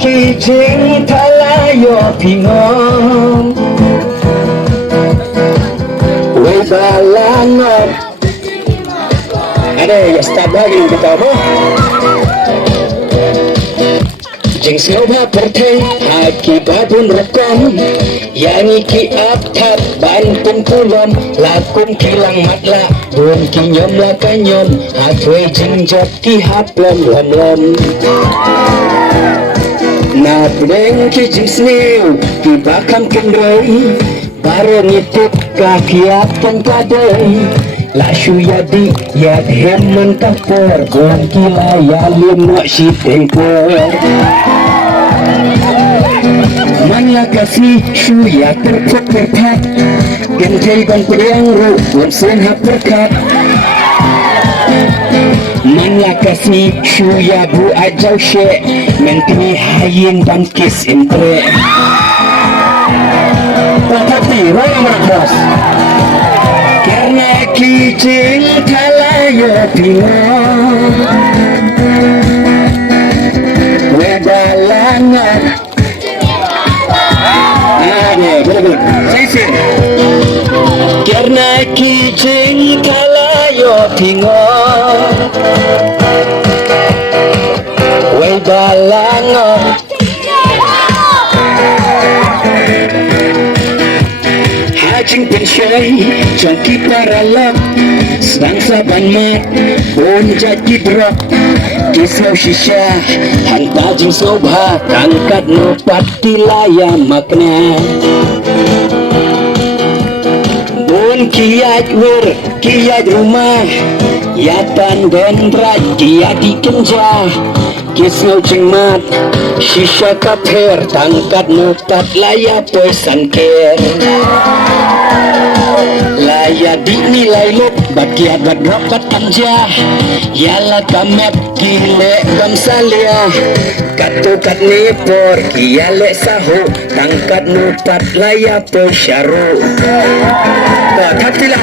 kijing talayo pingong way balangon ada ya stabagin kita mo jeng sloba perteng akibabun rekam yang iki aptap bantung kulon lakum kilang matla bun kinyom lakanyon hatwe jeng jati haplom lom na pudeng kijing snew kibakam kendrei bareng itu kakiatan kadei Lashu yadi yad heman kapor Gong kila yalim nak sitengkor Manya kasih shu ya terpuk terpat Genjai gong pedang ru Wan sen hap perkat Manya kasih shu ya bu ajau syek Mentini hayin bangkis impre Tapi raya merakos karena kijing talayo pingong wedalangan betul sisir karena kijing talayo pingong wedalangan Hajing pensyai Jangki paralak Sedang saban mat Pun jadi drop Kisau shisha Hanta jing sobha Kangkat nupat Tilaya makna Pun kiat wir Kiat rumah Yatan dendrat Kiat dikenjah Kisau cengmat Shisha kapher Tangkat nupat Laya poisan ker Laya dinilai luk Bakiat berdapat kanjah Yala kamet Gile gamsalia Katukat nipor Kiale sahu Tangkat nupat Laya posyaru Katilah